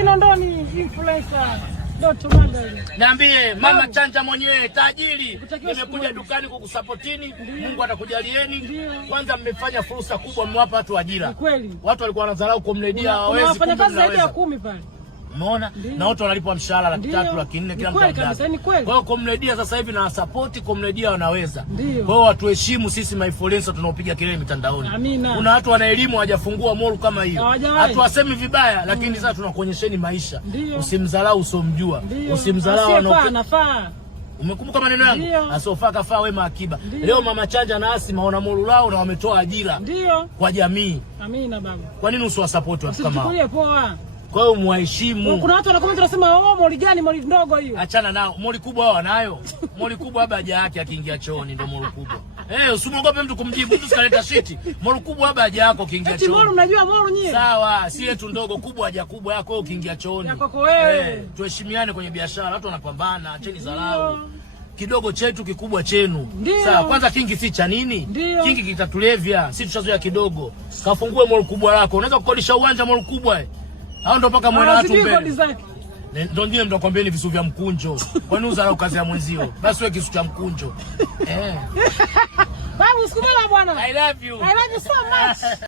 Kinondoni influencer. Doto Magari. Niambie Mama Chanja mwenyewe tajiri. Nimekuja dukani kukusupportini. Mungu atakujalieni. Kwanza mmefanya fursa kubwa, mmewapa watu ajira. Kweli. Watu walikuwa wanadharau Comredia hawezi kufanya kazi zaidi ya 10 pale. Umeona? Na watu wanalipwa mshahara 3 laki 4 kila mtu. Kwa hiyo Comredia sasa hivi na support Comredia wanaweza. Kwa hiyo watu heshimu sisi influencer tunaopiga kelele mitandaoni. Amina. Kuna watu wana elimu hawajafungua mall kama hiyo. Hatuwasemi vibaya lakini sasa tunakuonyesheni maisha. Usimdharau usomjua. Usimdharau anafaa. Umekumbuka maneno yangu? Asofaa kafaa Wema Akiba. Leo Mama Chanja na Asma wana mall lao na wametoa ajira kwa jamii. Amina baba. Kwa nini usiwasupport watu kama hao? Poa. Kwa hiyo muheshimu. Kuna watu wanakomenta wanasema moli gani, moli ndogo hiyo. Achana nao. Moli kubwa wao wanayo. Moli kubwa baba haja yake akiingia chooni ndio moli kubwa. Usimwogope mtu kumjibu, mtu sikaleta shiti. Moli kubwa baba haja yako ukiingia chooni. Moli unajua moli nyewe. Sawa, si yetu ndogo, kubwa haja kubwa yako wewe ukiingia chooni. Ya kwako wewe. Tuheshimiane kwenye biashara. Watu wanapambana, acheni dharau. Kidogo chetu kikubwa chenu. Sawa, kwanza kingi si cha nini? Kingi kitatulevya. Sisi tushazoea kidogo. Kafungue mall kubwa lako. Unaweza kukodisha uwanja mall kubwa. Hao ndo paka mwana watu mbele. Ndio ndiye mtakwambieni visu vya mkunjo. Kwani uzarau kazi ya mwenzio? Basi wewe kisu cha mkunjo. Babu sikumala bwana. I love you. I love you so much.